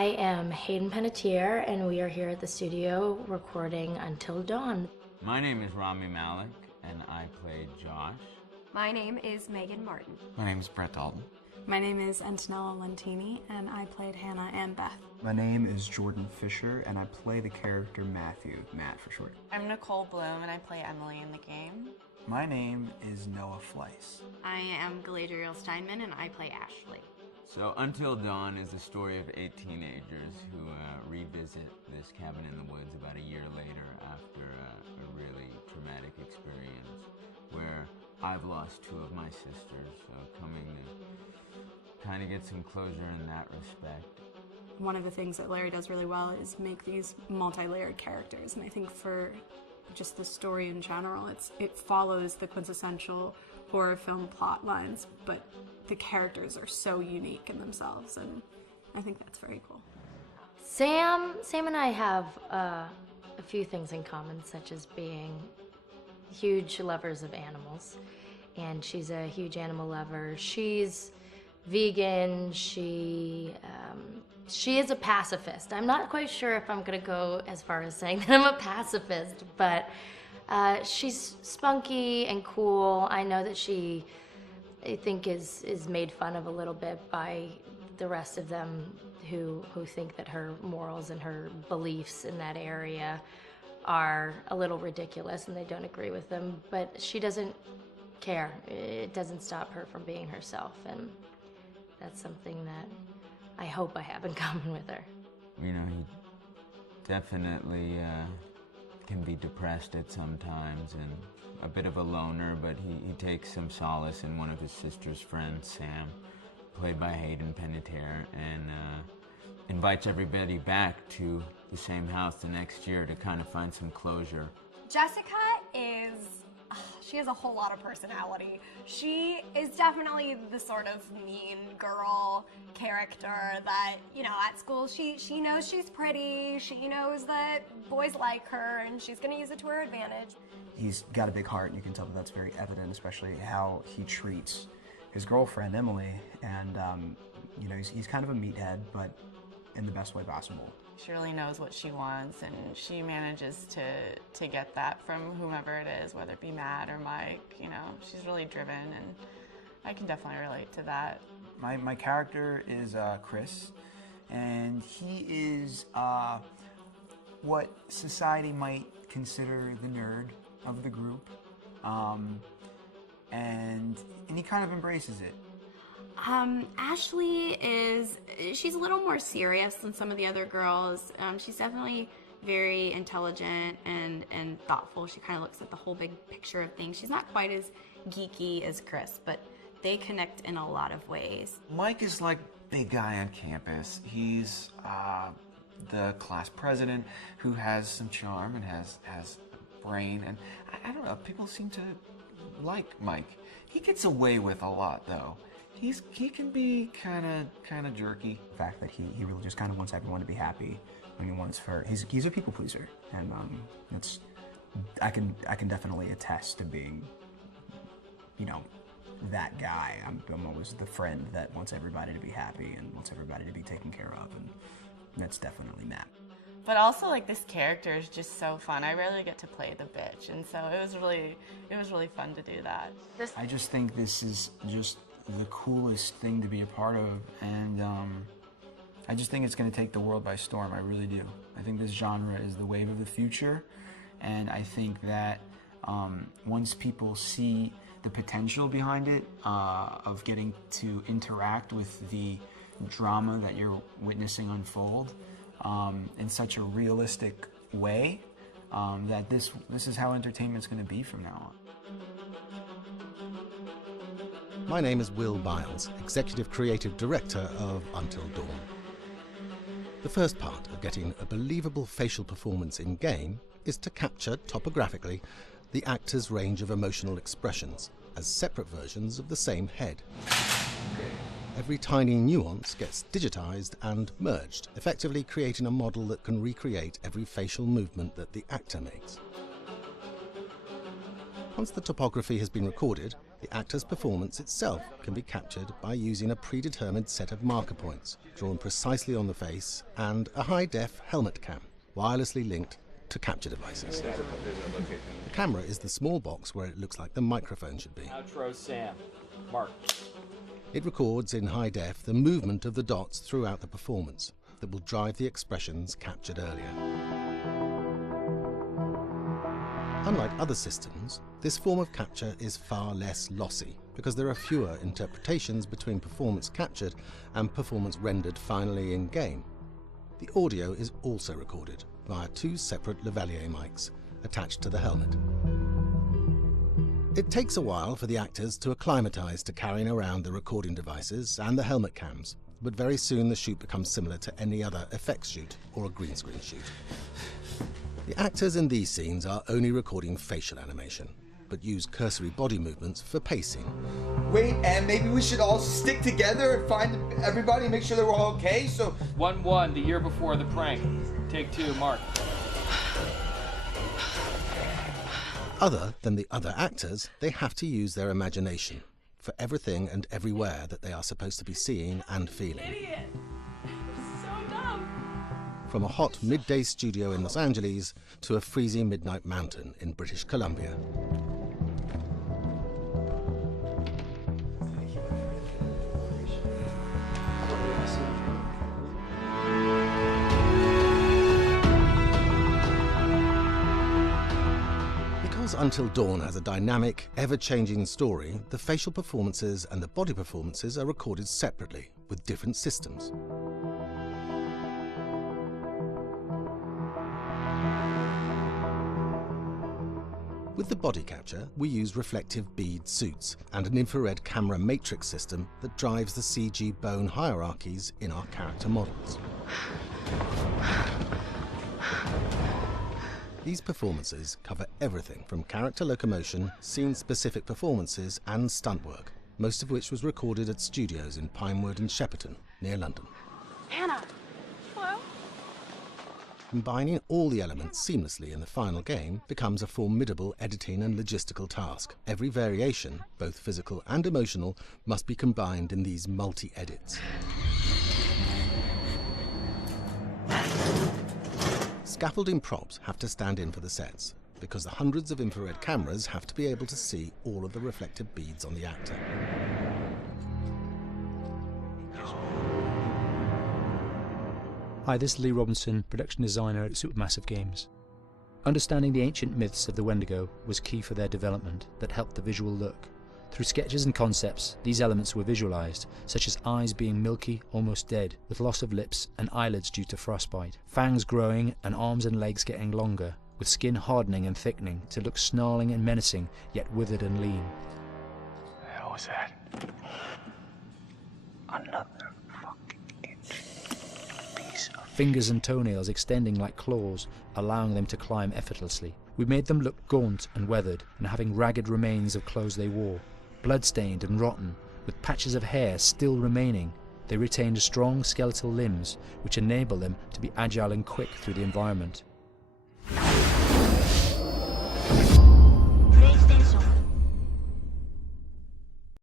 I am Hayden Panettiere, and we are here at the studio recording Until Dawn. My name is Rami Malek, and I play Josh. My name is Megan Martin. My name is Brett Dalton. My name is Antonella Lentini, and I played Hannah and Beth. My name is Jordan Fisher, and I play the character Matthew, Matt for short. I'm Nicole Bloom, and I play Emily in the game. My name is Noah Fleiss. I am Galadriel Steinman, and I play Ashley. So Until Dawn is the story of 8 teenagers who revisit this cabin in the woods about a year later after a really traumatic experience where I've lost 2 of my sisters, so coming to kind of get some closure in that respect. One of the things that Larry does really well is make these multi-layered characters, and I think for just the story in general, it follows the quintessential horror film plot lines, but the characters are so unique in themselves, and I think that's very cool. Sam and I have a few things in common, such as being huge lovers of animals, and she's a huge animal lover. She's vegan. She is a pacifist. I'm not quite sure if I'm gonna go as far as saying that I'm a pacifist, but she's spunky and cool. I know that she, I think, is made fun of a little bit by the rest of them who think that her morals and her beliefs in that area are a little ridiculous and they don't agree with them, but she doesn't care. It doesn't stop her from being herself, and that's something that I hope I have in common with her. You know, he definitely can be depressed at some times and a bit of a loner, but he takes some solace in one of his sister's friends, Sam, played by Hayden Panettiere, and invites everybody back to the same house the next year to kind of find some closure. Jessica she has a whole lot of personality. She is definitely the sort of mean girl character that, you know, at school she knows she's pretty, she knows that boys like her, and she's gonna use it to her advantage. He's got a big heart, and you can tell that that's very evident, especially how he treats his girlfriend, Emily, and, you know, he's kind of a meathead, but in the best way possible. She really knows what she wants, and she manages to get that from whomever it is, whether it be Matt or Mike. You know, she's really driven, and I can definitely relate to that. My character is Chris, and he is what society might consider the nerd of the group, and he kind of embraces it. Ashley she's a little more serious than some of the other girls. She's definitely very intelligent and thoughtful. She kind of looks at the whole big picture of things. She's not quite as geeky as Chris, but they connect in a lot of ways. Mike is like big guy on campus. He's the class president who has some charm and has brain, and I don't know, people seem to like Mike. He gets away with a lot, though. He can be kind of jerky. The fact that he really just kind of wants everyone to be happy. I mean, he's a people pleaser, and I can definitely attest to being, you know, that guy. I'm always the friend that wants everybody to be happy and wants everybody to be taken care of, and that's definitely Matt. But also, like, this character is just so fun. I rarely get to play the bitch, and so it was really fun to do that. I just think this is just the coolest thing to be a part of, and I just think it's going to take the world by storm. I really do. I think this genre is the wave of the future, and I think that once people see the potential behind it, of getting to interact with the drama that you're witnessing unfold in such a realistic way, that this is how entertainment's going to be from now on. My name is Will Biles, Executive Creative Director of Until Dawn. The first part of getting a believable facial performance in-game is to capture, topographically, the actor's range of emotional expressions as separate versions of the same head. Every tiny nuance gets digitized and merged, effectively creating a model that can recreate every facial movement that the actor makes. Once the topography has been recorded, The actor's performance itself can be captured by using a predetermined set of marker points, drawn precisely on the face, and a high-def helmet cam, wirelessly linked to capture devices. The camera is the small box where it looks like the microphone should be. Outro Sam. Mark. It records in high def the movement of the dots throughout the performance that will drive the expressions captured earlier. Unlike other systems, this form of capture is far less lossy because there are fewer interpretations between performance captured and performance rendered finally in-game. The audio is also recorded via two separate lavalier mics attached to the helmet. It takes a while for the actors to acclimatise to carrying around the recording devices and the helmet cams, but very soon the shoot becomes similar to any other effects shoot or a green screen shoot. The actors in these scenes are only recording facial animation, but use cursory body movements for pacing. Wait, and maybe we should all stick together and find everybody and make sure that we're all okay, so... 1-1, the year before the prank. Take 2, Mark. Other than the other actors, they have to use their imagination for everything and everywhere that they are supposed to be seeing and feeling. Idiot! So dumb! From a hot midday studio in Los Angeles to a freezing midnight mountain in British Columbia. Because Until Dawn has a dynamic, ever-changing story, the facial performances and the body performances are recorded separately with different systems. With the body capture, we use reflective bead suits and an infrared camera matrix system that drives the CG bone hierarchies in our character models. These performances cover everything from character locomotion, scene-specific performances and stunt work, most of which was recorded at studios in Pinewood and Shepperton, near London. Anna! Hello? Combining all the elements seamlessly in the final game becomes a formidable editing and logistical task. Every variation, both physical and emotional, must be combined in these multi-edits. Scaffolding props have to stand in for the sets, because the hundreds of infrared cameras have to be able to see all of the reflective beads on the actor. Hi, this is Lee Robinson, production designer at Supermassive Games. Understanding the ancient myths of the Wendigo was key for their development that helped the visual look. Through sketches and concepts, these elements were visualized, such as eyes being milky, almost dead, with loss of lips and eyelids due to frostbite, fangs growing and arms and legs getting longer, with skin hardening and thickening to look snarling and menacing, yet withered and lean. What the hell was that? Another fucking piece of... Fingers and toenails extending like claws, allowing them to climb effortlessly. We made them look gaunt and weathered, and having ragged remains of clothes they wore. Blood-stained and rotten, with patches of hair still remaining, they retained strong skeletal limbs, which enable them to be agile and quick through the environment.